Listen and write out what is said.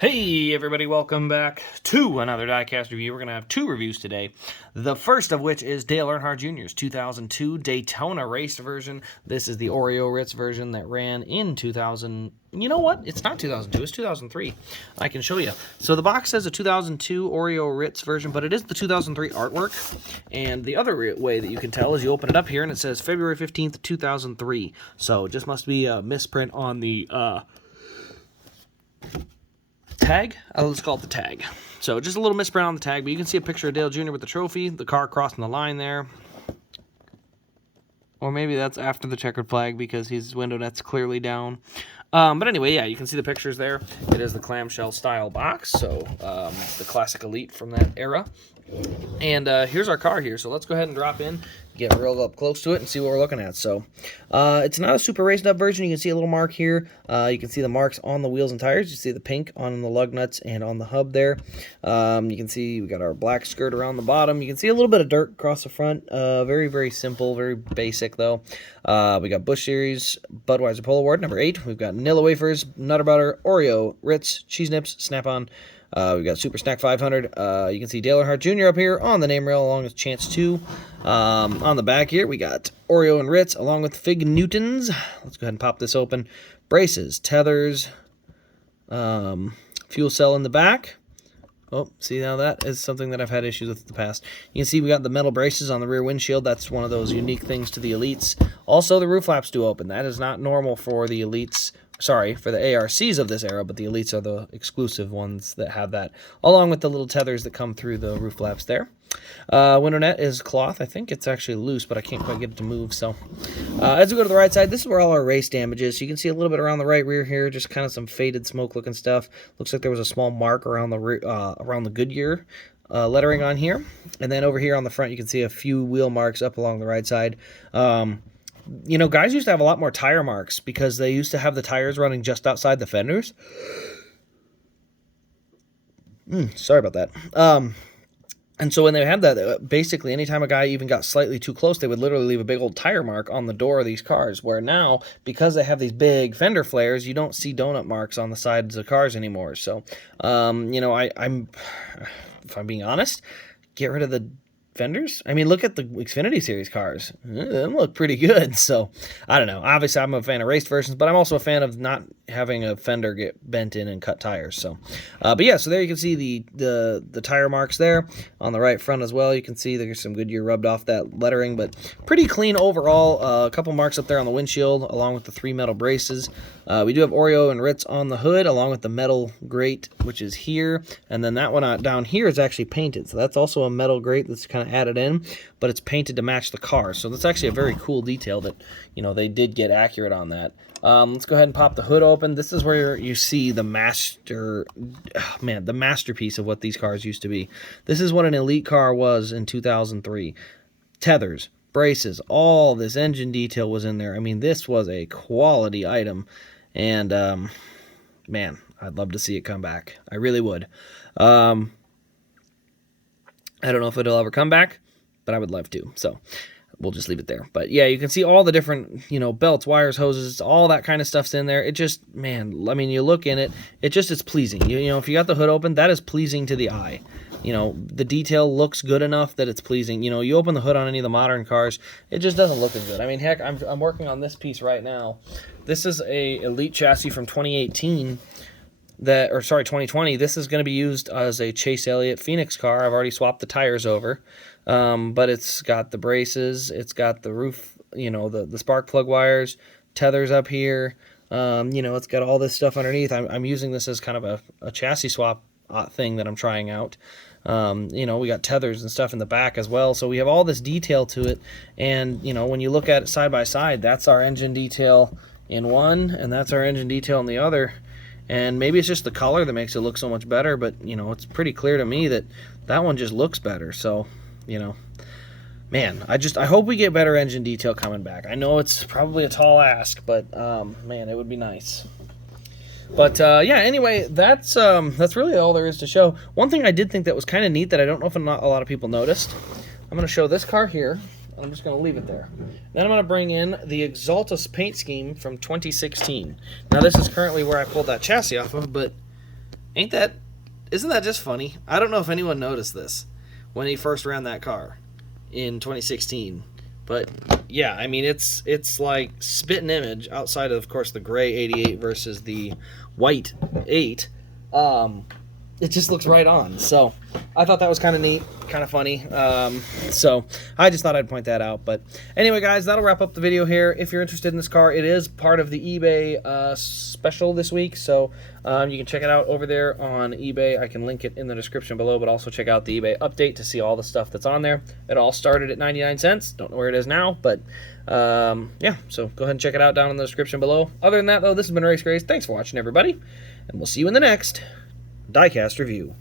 Hey everybody, welcome back to another Diecast review. We're going to have two reviews today. The first of which is Dale Earnhardt Jr.'s 2002 Daytona race version. This is the Oreo Ritz version that ran in 2000. You know what? It's not 2002, it's 2003. I can show you. So the box says a 2002 Oreo Ritz version, but it is the 2003 artwork. And the other way that you can tell is you open it up here and it says February 15th, 2003. So it just must be a misprint on the tag. Let's call it the tag. So just a little misprint on the tag, but you can see a picture of Dale Jr. with the trophy, the car crossing the line there. Or maybe that's after the checkered flag because his window net's clearly down. But anyway, yeah, you can see the pictures there. It is the clamshell style box, so it's the classic Elite from that era. And here's our car here, so let's go ahead and drop in, get real up close to it, and see what we're looking at. So it's not a super raced up version. You can see a little mark here. You can see the marks on the wheels and tires. You see the pink on the lug nuts and on the hub there. You can see we got our black skirt around the bottom. You can see a little bit of dirt across the front. Very, very simple, very basic though. We got Busch Series Budweiser Polo Award number 8. We've got Nilla Wafers, Nutter Butter, Oreo, Ritz, Cheese Nips, Snap-on. We've got Super Snack 500. You can see Dale Earnhardt Jr. up here on the name rail along with Chance 2. On the back here, we got Oreo and Ritz along with Fig Newtons. Let's go ahead and pop this open. Braces, tethers, fuel cell in the back. Oh, see, now that is something that I've had issues with in the past. You can see we got the metal braces on the rear windshield. That's one of those unique things to the Elites. Also, the roof flaps do open. That is not normal for the Elites. Sorry, for the ARCs of this era, but the Elites are the exclusive ones that have that, along with the little tethers that come through the roof flaps there. Window net is cloth. I think it's actually loose, but I can't quite get it to move. So as we go to the right side, this is where all our race damage is. So you can see a little bit around the right rear here, just kind of some faded smoke-looking stuff. Looks like there was a small mark around the Goodyear lettering on here. And then over here on the front, you can see a few wheel marks up along the right side. You know, guys used to have a lot more tire marks because they used to have the tires running just outside the fenders. Sorry about that. And so when they had that, basically anytime a guy even got slightly too close, they would literally leave a big old tire mark on the door of these cars. Where now, because they have these big fender flares, you don't see donut marks on the sides of cars anymore. So, you know, if I'm being honest, get rid of the fenders. I mean, look at the Xfinity Series cars. Them look pretty good. So, I don't know. Obviously, I'm a fan of raced versions, but I'm also a fan of not having a fender get bent in and cut tires. So, but yeah, so there you can see the tire marks there on the right front as well. You can see there's some Goodyear rubbed off that lettering, but pretty clean overall. A couple marks up there on the windshield, along with the 3 metal braces. We do have Oreo and Ritz on the hood, along with the metal grate, which is here. And then that one down here is actually painted. So that's also a metal grate that's kind of added in, but it's painted to match the car. So that's actually a very cool detail that, you know, they did get accurate on that. Let's go ahead and pop the hood open. This is where you see the the masterpiece of what these cars used to be. This is what an Elite car was in 2003. Tethers, braces, all this engine detail was in there. I mean, this was a quality item. And, man, I'd love to see it come back. I really would. I don't know if it'll ever come back, but I would love to. So we'll just leave it there. But yeah, you can see all the different, you know, belts, wires, hoses, all that kind of stuff's in there. It just, man, I mean, you look in it, it just is pleasing. You know, if you got the hood open, that is pleasing to the eye. You know, the detail looks good enough that it's pleasing. You know, you open the hood on any of the modern cars, it just doesn't look as good. I mean, heck, I'm working on this piece right now. This is a Elite chassis from 2018. 2020. This is going to be used as a Chase Elliott Phoenix car. I've already swapped the tires over, but it's got the braces, it's got the roof, you know, the spark plug wires, tethers up here. You know, it's got all this stuff underneath. I'm using this as kind of a chassis swap thing that I'm trying out. You know, we got tethers and stuff in the back as well, so we have all this detail to it. And you know, when you look at it side by side, that's our engine detail in one, and that's our engine detail in the other. And maybe it's just the color that makes it look so much better, but, you know, it's pretty clear to me that that one just looks better. So, you know, man, I hope we get better engine detail coming back. I know it's probably a tall ask, but, man, it would be nice. But, yeah, anyway, that's really all there is to show. One thing I did think that was kind of neat that I don't know if not a lot of people noticed, I'm going to show this car here. I'm just going to leave it there. Then I'm going to bring in the Exaltus paint scheme from 2016. Now, this is currently where I pulled that chassis off of, but Isn't that just funny? I don't know if anyone noticed this when he first ran that car in 2016. But yeah, I mean, it's like spitting image outside of course, the gray 88 versus the white 8. It just looks right on. So I thought that was kind of neat, kind of funny. So I just thought I'd point that out. But anyway, guys, that'll wrap up the video here. If you're interested in this car, it is part of the eBay special this week. So you can check it out over there on eBay. I can link it in the description below, but also check out the eBay update to see all the stuff that's on there. It all started at 99 cents. Don't know where it is now, but yeah, so go ahead and check it out down in the description below. Other than that, though, this has been Race Grace. Thanks for watching, everybody, and we'll see you in the next Diecast review.